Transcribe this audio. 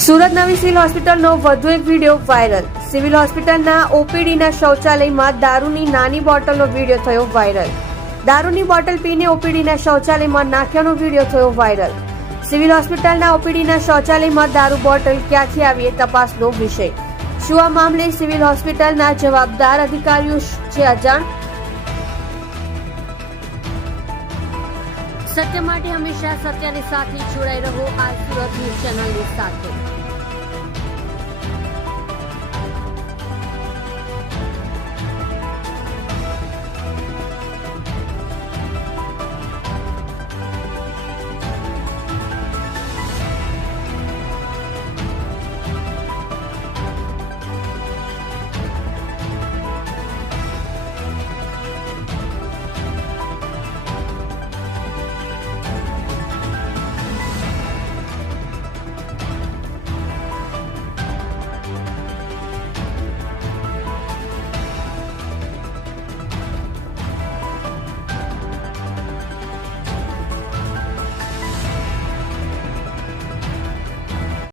સુરત નવી સિવિલ હોસ્પિટલનો વધુ એક વિડીયો વાયરલ। સિવિલ હોસ્પિટલના ઓપીડીના શૌચાલયમાં દારૂની નાની બોટલનો વિડીયો થયો વાયરલ। દારૂની બોટલ પીને ઓપીડીના શૌચાલયમાં નાખ્યાનો વિડીયો થયો વાયરલ। સિવિલ હોસ્પિટલના ઓપીડીના શૌચાલયમાં દારૂ બોટલ ક્યાંથી આવી એ તપાસનો વિષય। શું આ મામલે સિવિલ હોસ્પિટલના જવાબદાર અધિકારીઓ છે અજાણ? સત્ય માટે હંમેશા સત્યની સાથે જોડાઈ રહો। આ સુરત ન્યૂઝ ચેનલની સાથે।